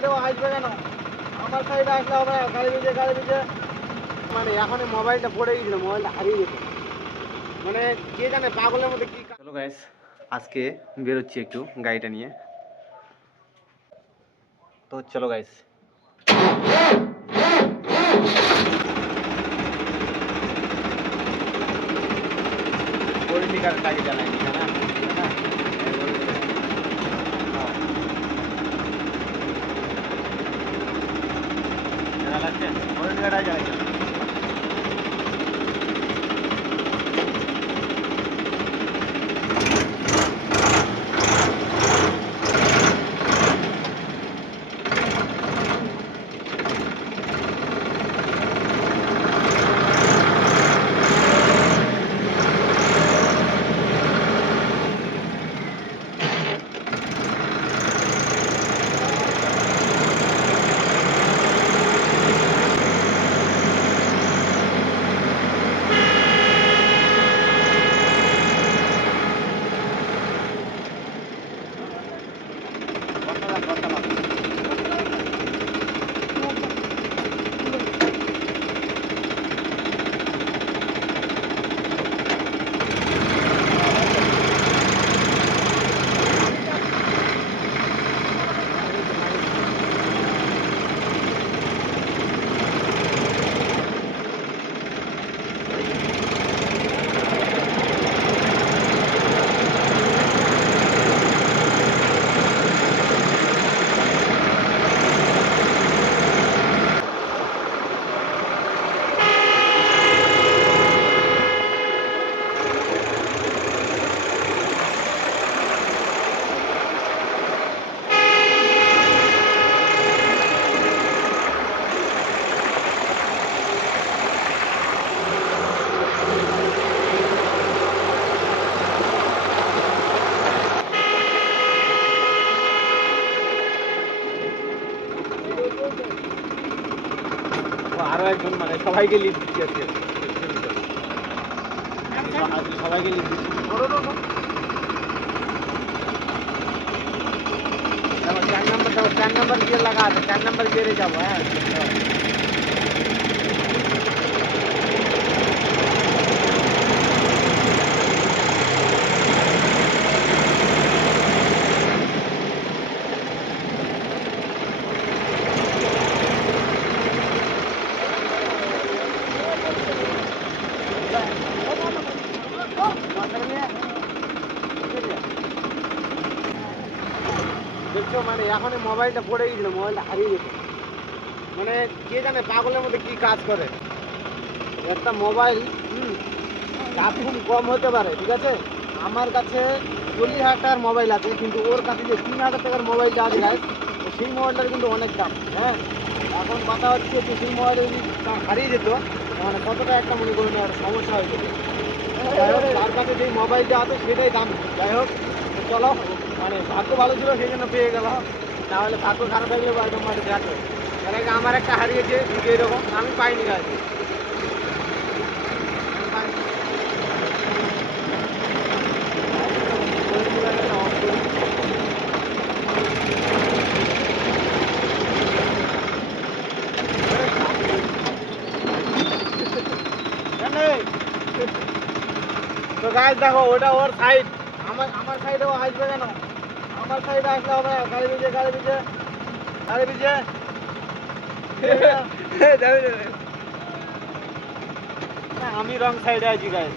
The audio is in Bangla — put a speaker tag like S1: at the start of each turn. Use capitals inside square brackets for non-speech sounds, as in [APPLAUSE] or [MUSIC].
S1: সাইডেও আসবে কেন? আমার সাইডে আসলে হবে গাড়ি দিকে গাড়ি দিকে মানে এখন মোবাইলটা পড়ে গেছিল মোবাইলটা হারিয়ে যেত মানে কে জানে পাগলের মধ্যে কি
S2: চলো গাইস, আজকে বেরোচ্ছি একটু গাড়িটা নিয়ে। তো চলো গাইস। পরিষ্কার কাজে জ্বালাইনি না ও আরো একজন মানে সবাইকে লিড দিচ্ছে আজকে আজকে সবাইকে লিড দিচ্ছে
S1: দেখো চার নাম্বার দেখো চার নাম্বার গিয়ে লাগা আছে চার নাম্বার গিয়ে যাবো হ্যাঁ দেখছ মানে এখন মোবাইলটা পড়ে গেছিল মোবাইলটা হারিয়ে যেত মানে কে জানে পাগলের মধ্যে কি কাজ করে। একটা মোবাইল খুব কম হতে পারে ঠিক আছে? আমার কাছে চল্লিশ হাজার টাকার মোবাইল আছে কিন্তু ওর কাছে যে তিন হাজার টাকার আছে guys, তো সেই মোবাইলটার কিন্তু অনেক দাম হ্যাঁ? এখন কথা হচ্ছে যে সেই মোবাইল যদি হারিয়ে যেত মানে কতটা একটা মনে করুন সমস্যা হয়ে যেত। তার কাছে যেই মোবাইলটা আছে সেটাই দাম। যাই হোক, চলো মানে ভাগ্য ভালো ছিল, সেই জন্য পেয়ে গেল তাহলে ভাগ্য খারাপ হয়ে গেলে মানে দেখো আগে আমার একটা হারিয়েছে ঠিক এরকম আমি পাইনি গাছ তো গাছ দেখো ওটা ওর সাইড আমার আমার সাইডেও আসবে কেন? আমার সাইডে আসলে হবে গাড়ি ভিজে গাড়ি ভিজে। গাড়ি ভিজে। না, [LAUGHS] আমি রং সাইডে আছি গাছ